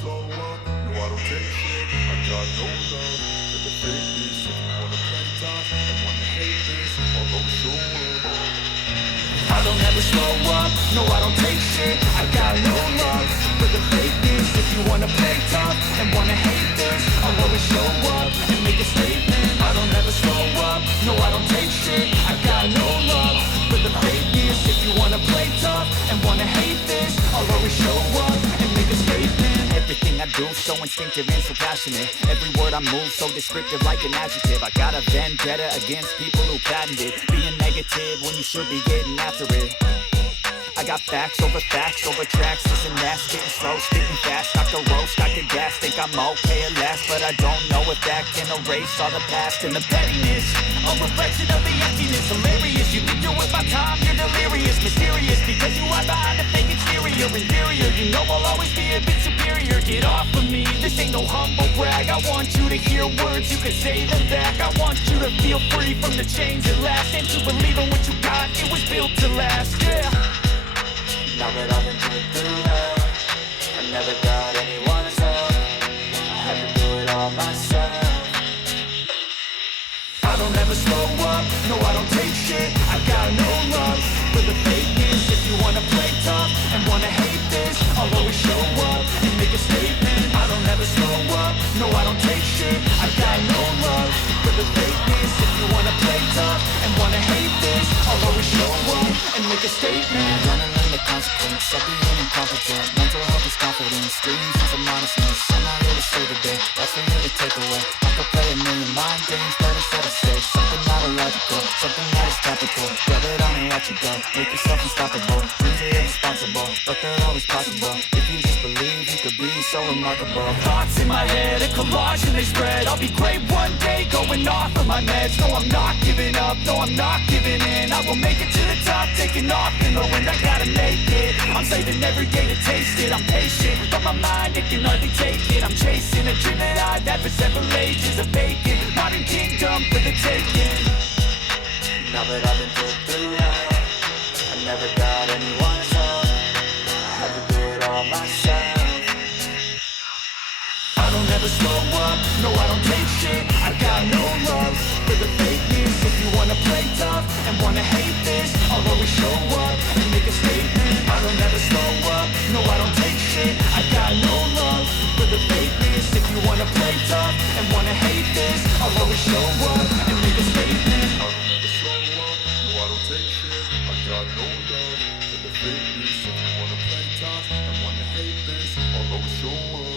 slow up, no I don't take shit. I got no love for the fakeness. If you wanna play tough and wanna hate this, I'll always show up. I don't ever slow up, no I don't take shit. I got no love for the fakeness. If you wanna play tough and wanna hate this, I'll always show up and make a statement. I don't ever slow up, no I don't take shit. I got no love for the fakeness. If you wanna play tough and wanna hate this, I'll always show up and make a statement. Everything I do so instinctive and so passionate. Every word I move so descriptive like an adjective. I got a vendetta against people who patented being negative when you should be getting after it. I got facts over tracks. Listen, that's getting slow, spitting fast. I could roast, I could gas. Think I'm okay at last, but I don't know if that can erase all the past and the pettiness. A reflection of the emptiness. Hilarious, you think you're with my time, you're delirious. Mysterious, because you are behind the fake exterior. Inferior, you know I'll always be a bit superior. Get off of me, this ain't no humble brag. I want you to hear words, you can say them back. I want you to feel free from the chains at last, and to believe in what you got, it was built to last, yeah. Now that I've been through hell, I never got anyone's help. I had to do it all myself. I don't ever slow up, no I don't take shit. I got no love for the fakeness. If you wanna play tough and wanna hate this, I'll always show up and make a statement. I don't ever slow up, no I don't take shit. I got no love for the fakeness. If you wanna play tough and wanna hate this, I'll always show up and make a statement. The consequence of being incompetent. Mental health is confidence, dreams and some honestness. I'm not here to save the day, that's for you to take away. I could play a million mind games, but instead I say something not illogical, something that is topical. Grab it on and watch it go, make yourself unstoppable. Dreams are irresponsible, but they're always possible. If you just believe, you could be so remarkable. Thoughts in my head, a collage and they spread. I'll be great one day, going off of my meds. No, I'm not giving up, no, I'm not giving in. I will make it to the top, taking off in the wind. I gotta make it, I'm saving every day to taste it. I'm patient, but my mind, it can hardly take it. I'm chasing a dream that I've had for several ages. A vacant, modern kingdom for the taking. Now that I've been put through hell, I never got anyone's help. I had to do it all myself. I don't ever slow up, no I don't take shit. I got no love for the fakeness. If you wanna play tough and wanna hate this, I'll always show up and make a statement. I don't ever slow up, no I don't take shit. I got no love for the fakeness. If you wanna play tough and wanna hate this, I'll always show up and make a statement. I don't ever slow up, no I don't take shit. I got no love for the fakeness. If you wanna play tough and wanna hate this, I'll always show up.